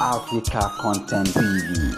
Africa Content TV.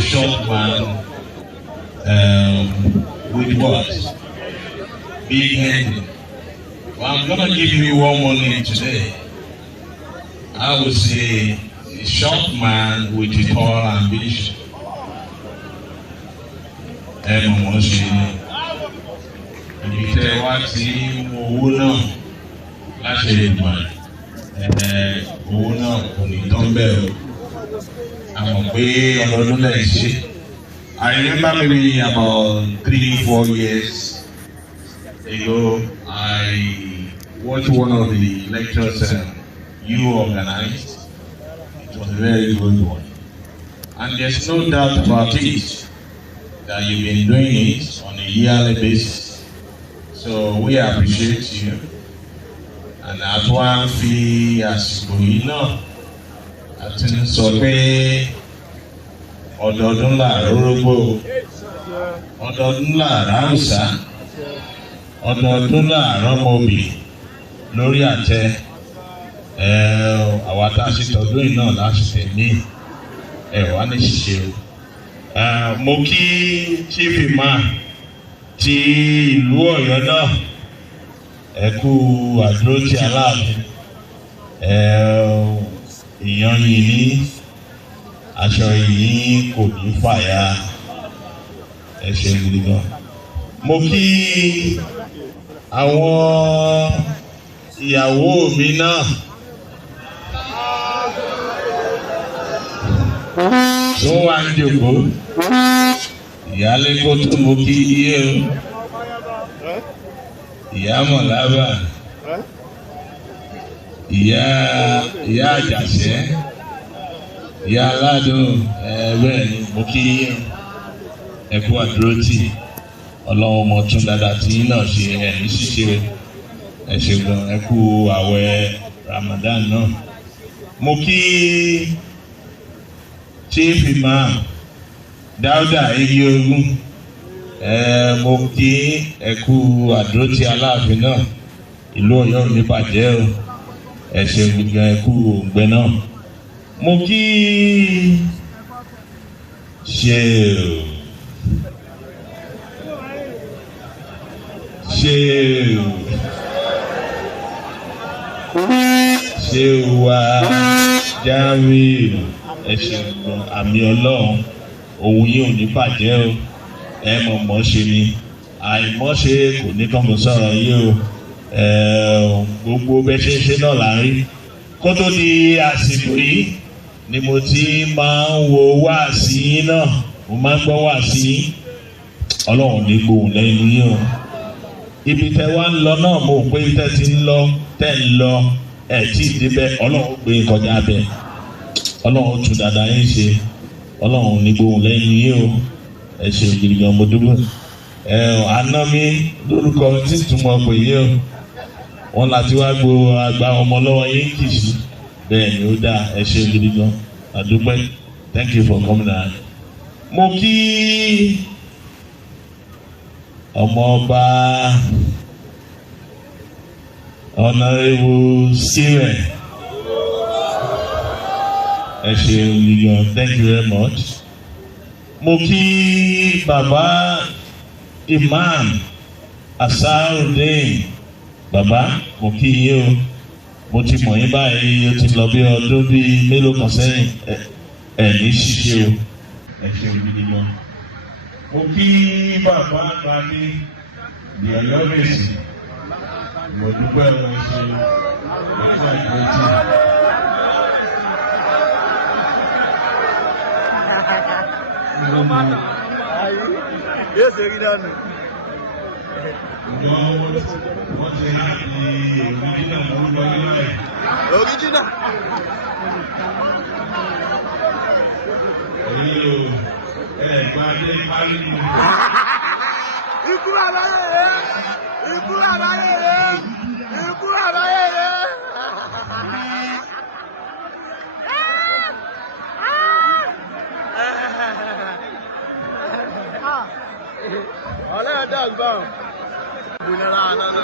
Short man with what? Big head. Well, I'm gonna give you one more name today. I would say a short man with a tall ambition. Ibi tẹ́ wá sí owó náà láti lè mọ̀ owó náà kò ní tán bẹ́ẹ̀ o. Àmọ̀ pé ọlọ́dún lẹ́yìn ṣe. I remember maybe about 3-4 years ago, I watched one of the lectures you organized. It was a very good one. And there's no doubt about it that you've been doing it on a yearly basis. So we appreciate you. And as one fee as we know, I think so ọdọọdún láàárọ̀ rógbó, ọdọọdún láàárọ̀ àwùsá, ọdọọdún láàárọ̀ mọ́bì lórí àtẹ àwa tá a ṣe tọdún yìí náà láti tẹ̀lé wá ní ṣíṣe o. Mo kí Chief Imam ti ìlú Ọ̀yọ́ náà ẹ kú àdúró tí Aláàfin èèyàn yìí ní aṣọ yìí kò ní fàya ẹsẹ̀ gidi gan. Mo kí àwọn ìyàwó mi náà tó wà ń jòkó ìyálé kó tó mo kí iye o ìyá Mọ̀lábà ìyá Àjàṣẹ́ ìyá Aládùn bẹ́ẹ̀ ni mo kí ẹ kú àdúrótì Ọlọ́run ọmọ tún dáadáa tí náà ṣe ẹ̀mí ṣíṣe ẹ ṣé gan ẹ kú àwẹ̀ Ramadan náà. Mo kí Chief Imam Dáúdà Igiogun mo kí ẹ kú àdúrótì Aláàfin náà ìlú Ọ̀yọ́ ò ní bàjẹ́ o ẹ ṣé gan ẹ kú òǹgbẹ náà. Mo kí ṣe wá Jamiu ẹ ṣé gan àmì Ọlọ́run òun yìí ò ní bàjẹ́ o ẹ mọ̀ ṣe ni àìmọ̀ṣe kò ní kọ́ńkọ́ sọ̀rọ̀ yìí o gbogbo bẹ́ẹ̀ ṣe náà là ń rí kó tó di àsìkò yìí ni mo ti máa ń wo wáàsí náà mo máa ń gbọ́ wáàsí Ọlọ́run ní gbóhùn lẹ́nu yìí o ibi tẹ́ wá ń lọ náà mo pé tẹ́ ti ń lọ tẹ́ ń lọ ẹ̀ tí ì débẹ̀ Ọlọ́run gbé kọjá bẹ́ẹ̀ Ọlọ́run tún dáadáa yín ṣe Ọlọ́run ní gbóhùn lẹ́nu yìí o ẹ ṣe gidi gan mo dúpẹ́. Àná mi lórúkọ tí túmọ̀ pé yé o wọn láti wá gbo àgbà ọmọ lọ́wọ́ yín kì í sí bẹ́ẹ̀ ni ó dáa ẹ ṣe gidi gan àdúpẹ́ thank you for coming out. mo kí ọmọọba Honorable Sire ẹ ṣe gidi gan thank you very much. mo kí bàbá Imam Asarudeen bàbá mo kí yín o mo ti mọ̀ yín báyìí ó ti lọ bí ọdún bíi mélòó kan sẹ́yìn ní ṣíṣe o ẹ ṣe ògidì gan. mo kí bàbá àgbà ní the ọlọ́mẹ̀sì mo dúpẹ́ wọn ṣe ẹ̀fọ́ ìgbésí. Yóò ṣe rí dànù. Wọ́n ti láti òrìjínà mú lọ nílẹ̀ rẹ̀. Òrìjínà. Èyí o, ẹ̀gbọ́n adé parí mu. Ikú àbáyé rẹ̀! Ikú àbáyé rẹ̀! Ikú àbáyé rẹ̀! Ọlọ́run dá gbọ́. Ìbùnira àdáná.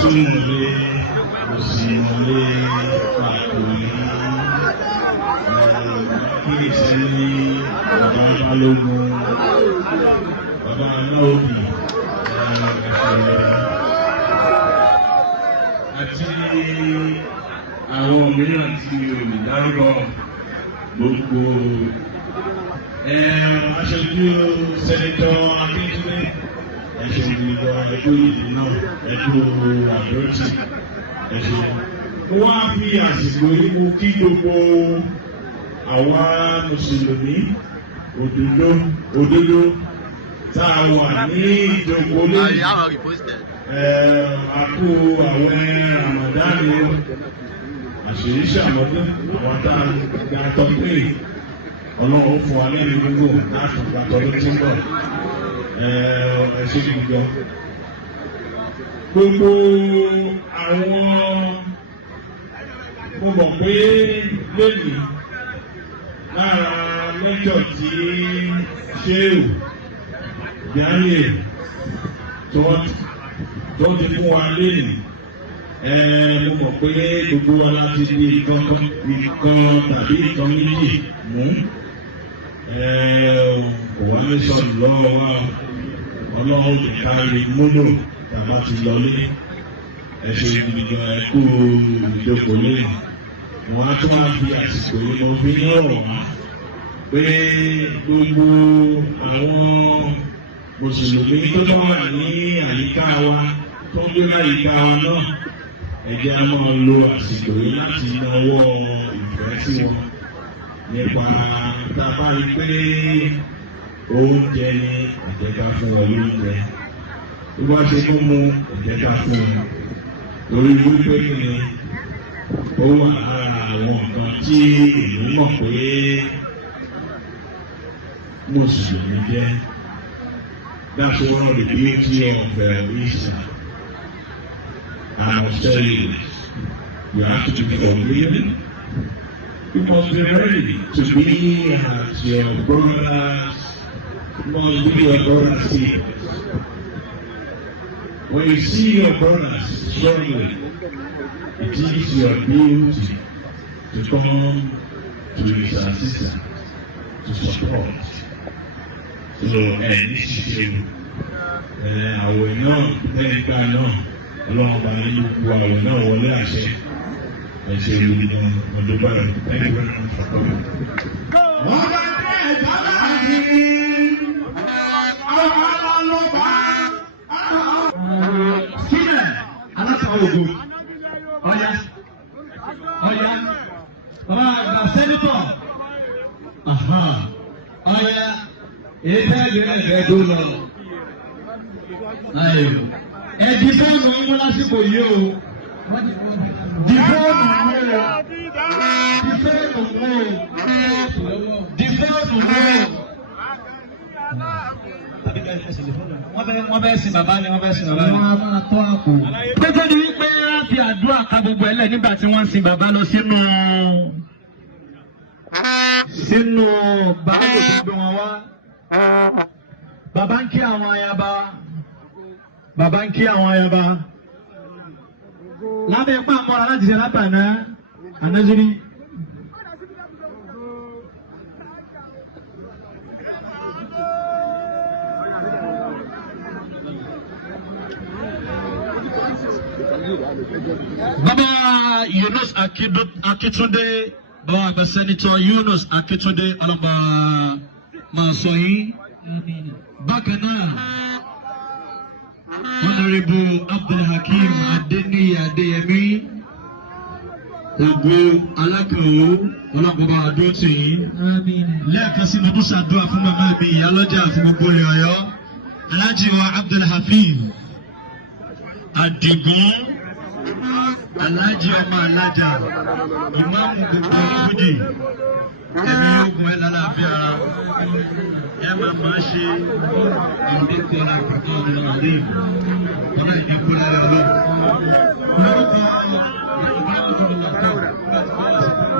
Túnmọ̀lé, òsìmọ̀lé, pàtòlí, kí ìṣẹ́lẹ̀ bàbá Balógun, bàbá Aláòbí, àti àwọn mìíràn tí olùdárúkọ gbogbo aṣojú sẹ́nitọ́ Akíntúndé ẹ̀ṣẹ̀ ìgbìmọ̀ ẹ̀kọ́ ìdí náà ẹ̀kọ́ àdúrótì ẹ̀ṣẹ̀. Wọ́n á fi àsìkò yìí kí gbogbo àwa mùsùlùmí òdodo tá a wà ní ìjókòó lónìí. Àkó àwẹ̀ Ramadani àṣírí ṣàmọ́dún àwọn tá a gbà tọ́ pé Ọlọ́run fún wa lẹ́nu gbogbo láti gbà tọ́ ló ti ń bọ̀. Ẹ̀ṣẹ̀ gbogbo. Gbogbo àwọn mo mọ̀ pé lónìí lára lẹ́jọ́ tí ṣéèrù Jáyè tó ti fún wa lẹ́nu mo mọ̀ pé gbogbo wa láti di ìkan tàbí ìkan méjì mú kò wá ní sọ̀rọ̀ lọ́wọ́ wa Ọlọ́run lè kárí múlò tàbá ti lọlé ẹ̀ṣẹ̀ ìgbìmọ̀ ẹ̀kú ìjókòó lẹ́yìn. Wọ́n á tún wá fi àsìkò yìí mo fi ní ọ̀rọ̀ wá pé gbogbo àwọn mùsùlùmí tó bá wà ní àyíká wa tó ń gbé láyìíká wa náà ẹ jẹ́ á máa lo àsìkò yìí láti náwó ìfẹ́ sí wọn nípa tá a bá rí pé oúnjẹ ni ìjẹta fún wọn lóúnjẹ bí wọ́n ṣe mú mu ìjẹta fún wọn lórí wípé ni ó wà lára àwọn nǹkan tí èèyàn mọ̀ pé mùsùlùmí jẹ́. That's one of the beauty of Easter. I must tell you, you have to be forgiven. You must be ready to be at your brother's, you must be your brother's keepers. When you see your brothers struggling, it is your duty to come to his assistance, to support. So ní ṣíṣe àwẹ̀ náà lẹ́yìn ká náà Ọlọ́run bá nínú gbogbo àwẹ̀ náà wọlé àṣẹ ẹ̀ṣẹ̀ ìlú ọdún bára. Thank you very much for coming. Wọ́n bá dé ẹ̀dá láti àwọn ọlọ́pàá sílẹ̀ alásàwọ̀ ògùn ọ̀yá bàbá àgbà sẹ́nitọ̀ ọ̀yá. èyí ẹgbẹ́ tó lọ. Ẹ̀dì fóònù ń mú lásìkò yìí o. Di fóònù mú o. Di fóònù mú o. Di fóònù mú o. Wọ́n bẹ́ẹ̀ sin bàbá ni wọ́n bẹ́ẹ̀ sin bàbá ni. Wọ́n á máa tọ́ àpò. Pété ni wípé á fi àdúrà ka gbogbo ẹlẹ́ nígbà tí wọ́n sin bàbá lọ sínú báàgò tó gbé wọn wá. Bàbá ń kí àwọn ayaba. Bàbá ń kí àwọn ayaba. Lábẹ́ ipá mọ́ra láti ṣe látàná ànájírí. Baba Yunus Akitunde, Baba àgbà Senator Yunus Akitunde ọlọ́ba máa sọ yín. Bákan náà, Honorable Abdulhakeem Adeniyi Adeyemi, Ògo Alákànwó, ọlọ́ba àdótì yín. Lẹ́ẹ̀kan sí mo tún ṣàdúrà fún màmá mi ìyálọ́jà fún gbogbo ilẹ̀ Ọ̀yọ́. Alhaji wa Abdulhafiz Adigun. Alhaji ọmọ alájà, ìmáàmù gbogbo oníbùdì, ẹ̀mí ogun ẹ̀ lálàáfíà ara, ẹ máa ṣe ìdíkọ̀ọ́lá àkọ́kọ́ ọ̀dọ̀ ọ̀dẹ́ ìbò, ọ̀dọ̀ ìdíkọ̀ lára ọlọ́run. Lórúkọ ìbámu tó lọ tọ́ láti kọ́ ọ̀sẹ̀ tó lọ.